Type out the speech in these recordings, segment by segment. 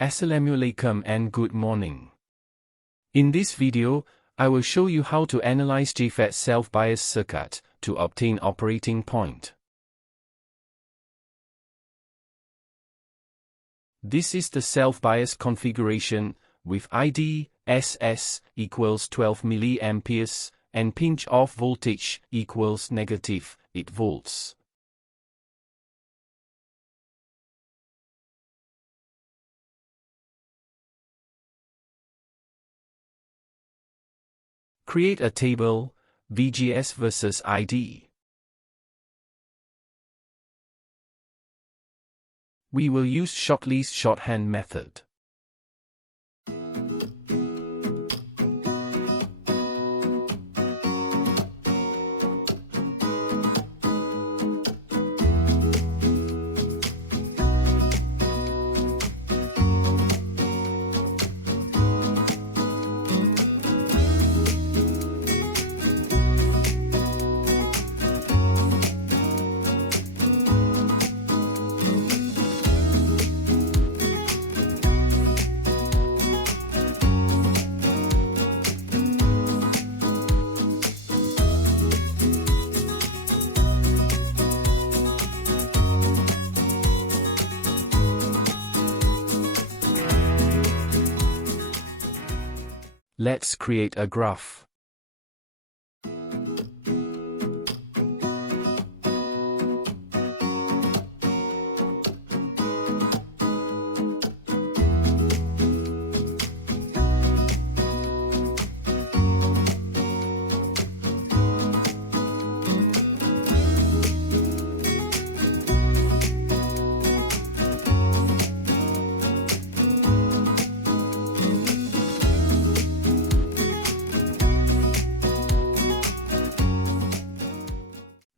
Assalamualaikum and good morning. In this video, I will show you how to analyze JFET Self Bias Circuit to obtain operating point. This is the self-bias configuration with ID, SS equals 12 mA and pinch-off voltage equals -8 volts. Create a table, VGS versus ID. We will use Shockley's shorthand method. Let's create a graph.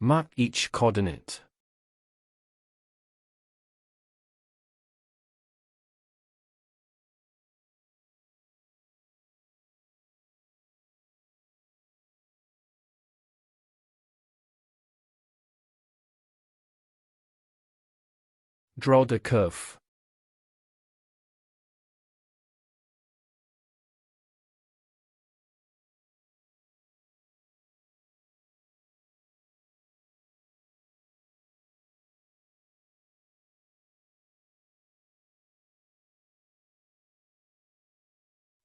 Mark each coordinate. Draw the curve.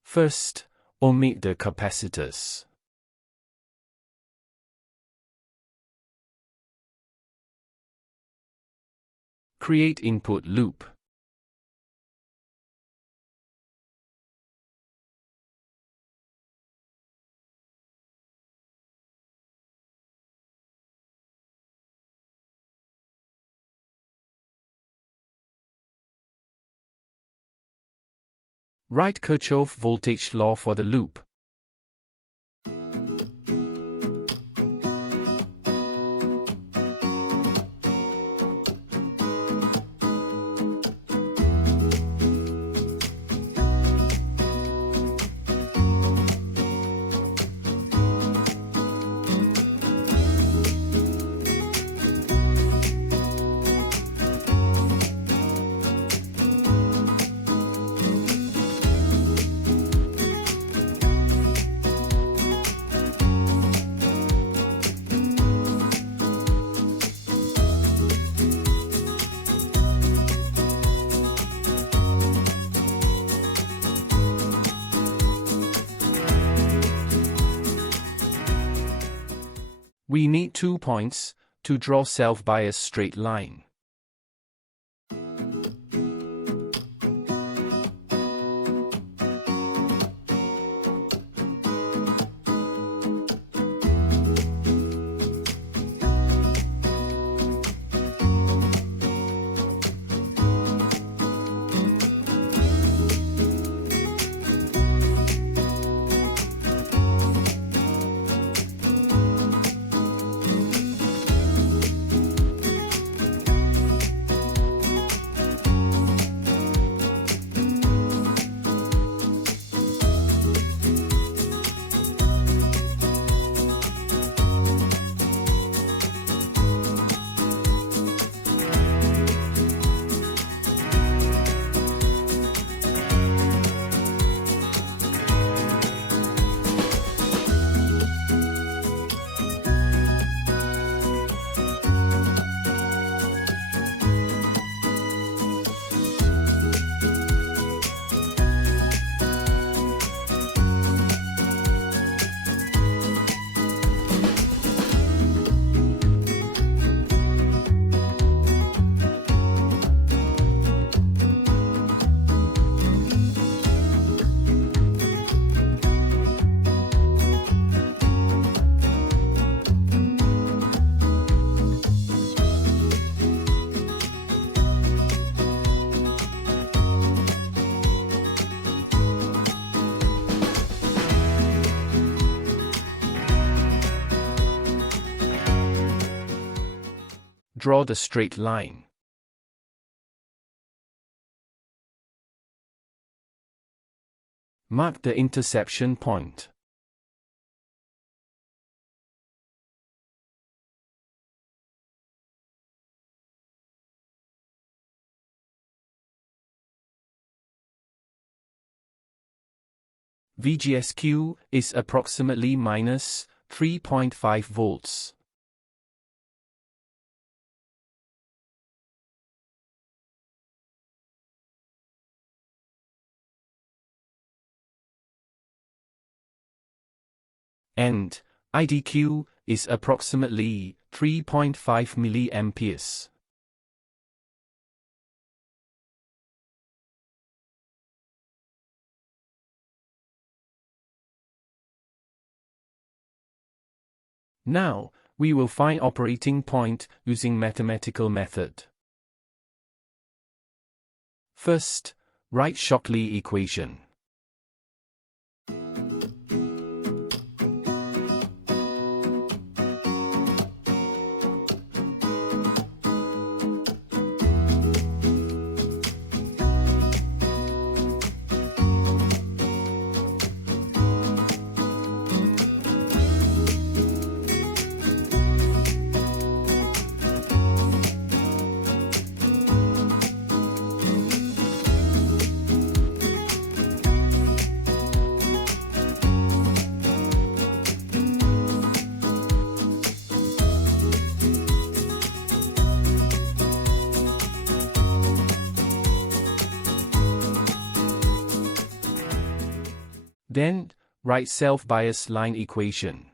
First, omit the capacitors. Create input loop. Write Kirchhoff voltage law for the loop. We need 2 points to draw self-bias straight line. Draw the straight line. Mark the intersection point. VGSQ is approximately minus 3.5 volts. And IDQ is approximately 3.5 milliamperes. Now, we will find operating point using mathematical method. First, write Shockley equation. Then, write self-bias line equation.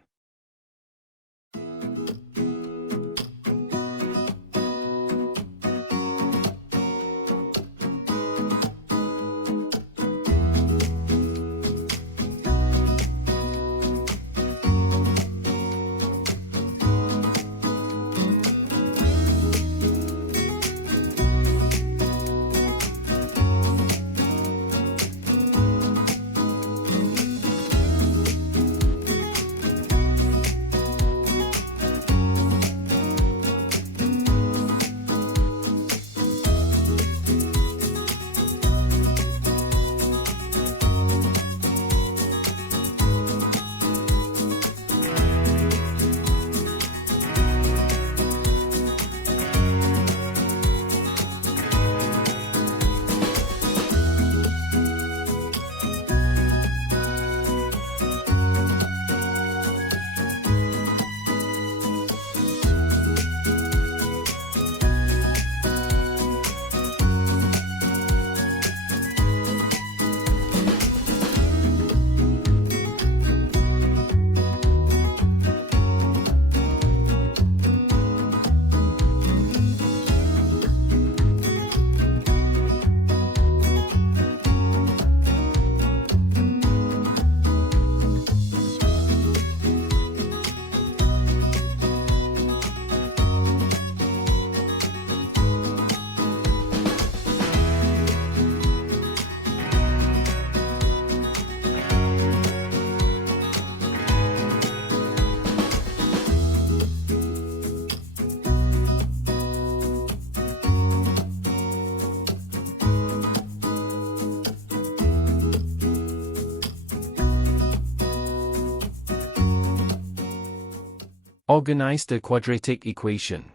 Organize the quadratic equation.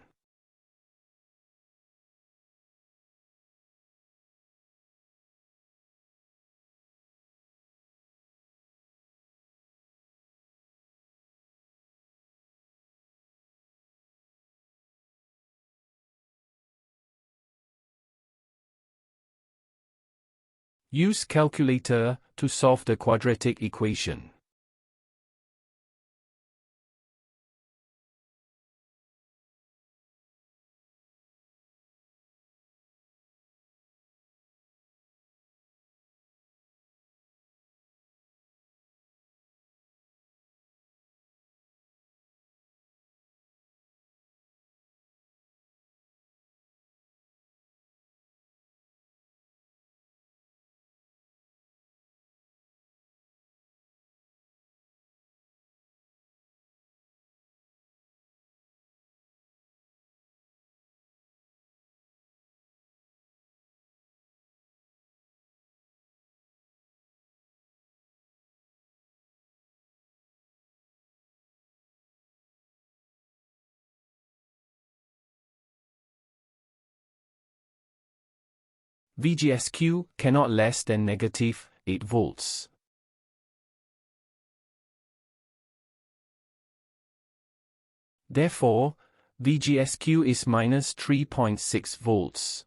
Use calculator to solve the quadratic equation. VGSQ cannot less than negative 8 volts. Therefore, VGSQ is minus 3.6 volts.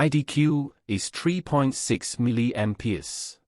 IDQ is 3.6 milliamperes.